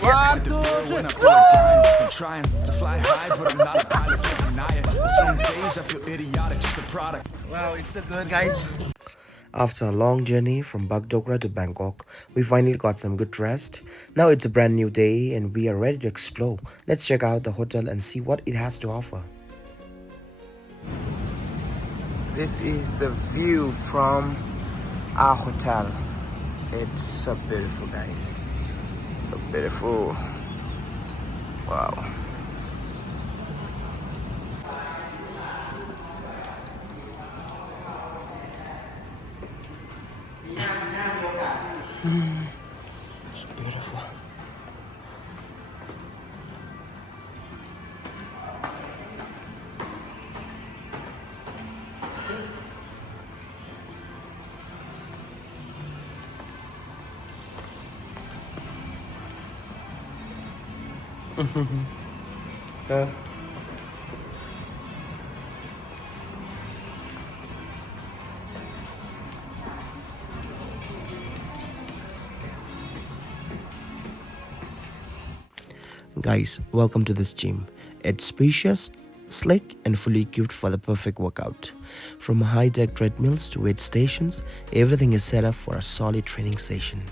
One, two, three. I'm trying to fly high, but I'm not a pilot, can't deny it. But some days I feel idiotic, just a product. Wow, it's so good, guys. After a long journey from Bagdogra to Bangkok, we finally got some good rest. Now it's a brand new day and we are ready to explore. Let's check out the hotel and see what it has to offer. This is the view from our hotel. It's so beautiful, guys. So beautiful. Wow. It's beautiful. uh, Guys, welcome to this gym. It's spacious, slick, and fully equipped for the perfect workout. From high-tech treadmills to weight stations, everything is set up for a solid training session.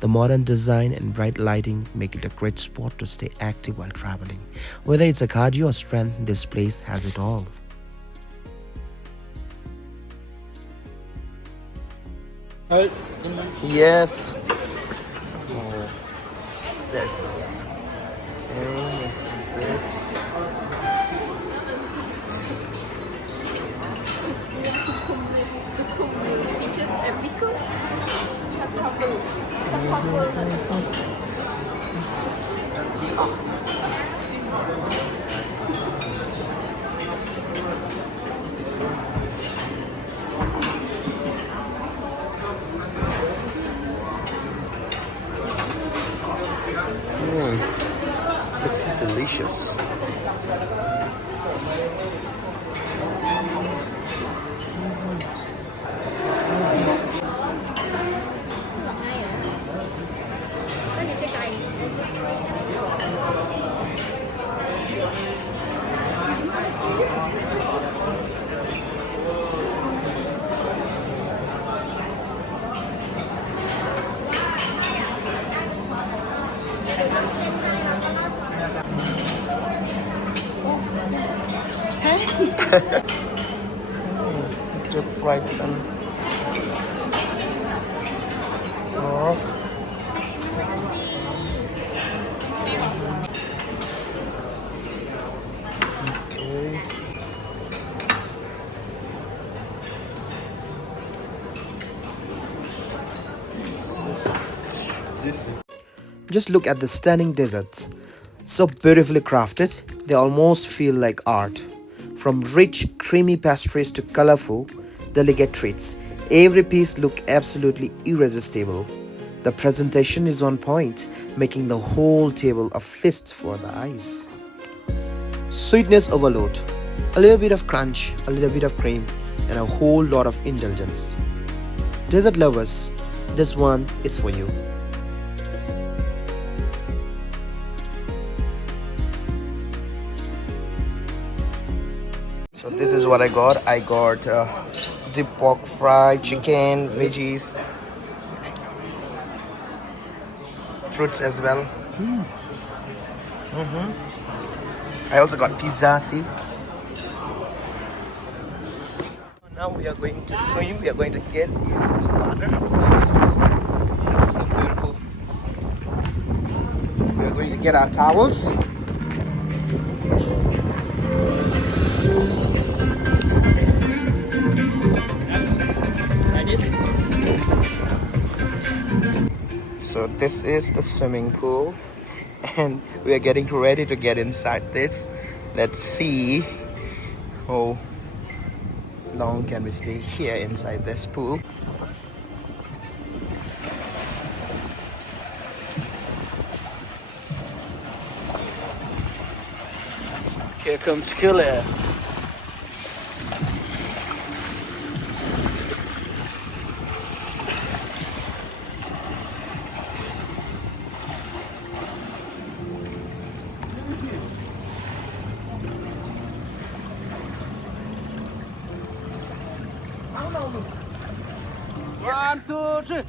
The modern design and bright lighting make it a great spot to stay active while traveling. Whether it's a cardio or strength, this place has it all. Yes. What's this? This. Looks delicious. Deep fried some pork. Okay. Just look at the stunning desserts. So beautifully crafted, they almost feel like art. From rich, creamy pastries to colorful, delicate treats, every piece looks absolutely irresistible. The presentation is on point, making the whole table a feast for the eyes. Sweetness overload. A little bit of crunch, a little bit of cream, and a whole lot of indulgence. Dessert lovers, this one is for you. So this is what I got. I got deep pork fry, chicken, veggies, fruits as well. I also got pizza, see. Now we are going to swim. We are going to get in this water. It's so beautiful. We are going to get our towels. So this is the swimming pool and we are getting ready to get inside this. Let's see how long can we stay here inside this pool. Here comes Killer. 1, 2, 3.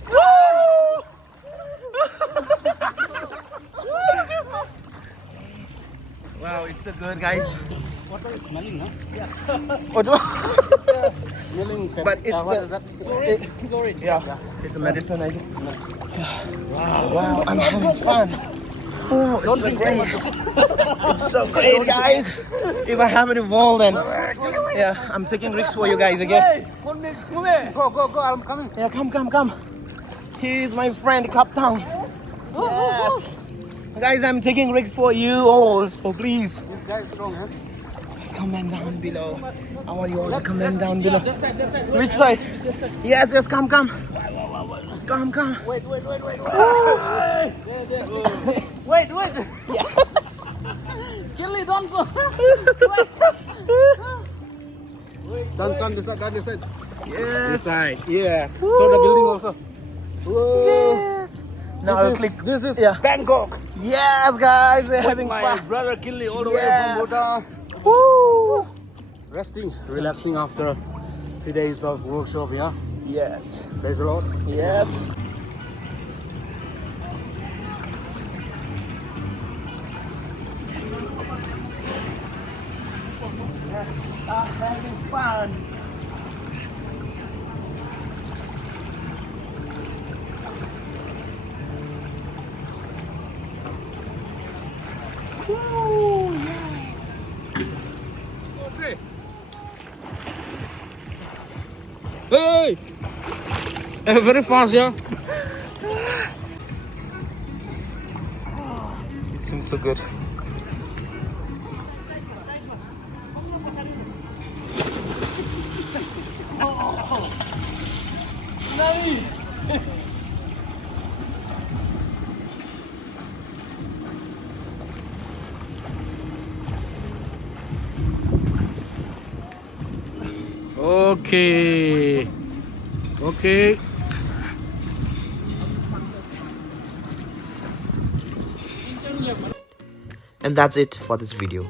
Wow, it's so good, guys. Water is smelling, huh? Smelling. But it's what is that? Chlorine. yeah, it's a medicine, I think. Wow, I'm having fun. Oh, it's so great. It's so great, guys. If I have any ball, then yeah, I'm taking risks for you guys again. Go, I'm coming. Yeah, come. He's my friend, Kaptang. Yes. Guys, I'm taking risks for you all, so please This guy is strong, huh? comment down below. I want you all to comment down below. Which side? Yes, come. Come. Wait. Yes. Kelly, don't go. Turn this side, This Yes. side. Yeah. So the building also. Yes. Now I'll click. This is Yeah. Bangkok. Yes, guys, we're having My fun. brother Kelly all the Yes. way from Bhutan. Woo. Resting, relaxing after 3 days of workshop, yeah? Yes. Praise the Lord. Yes. Having fun. Woo, yes. Okay. Hey! Very fast, yeah? It seems so good. Okay. And that's it for this video.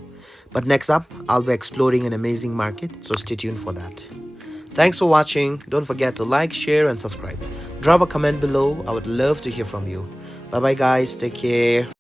But next up, I'll be exploring an amazing market, so stay tuned for that. Thanks for watching. Don't forget to like, share and subscribe. Drop a comment below. I would love to hear from you. Bye bye guys. Take care.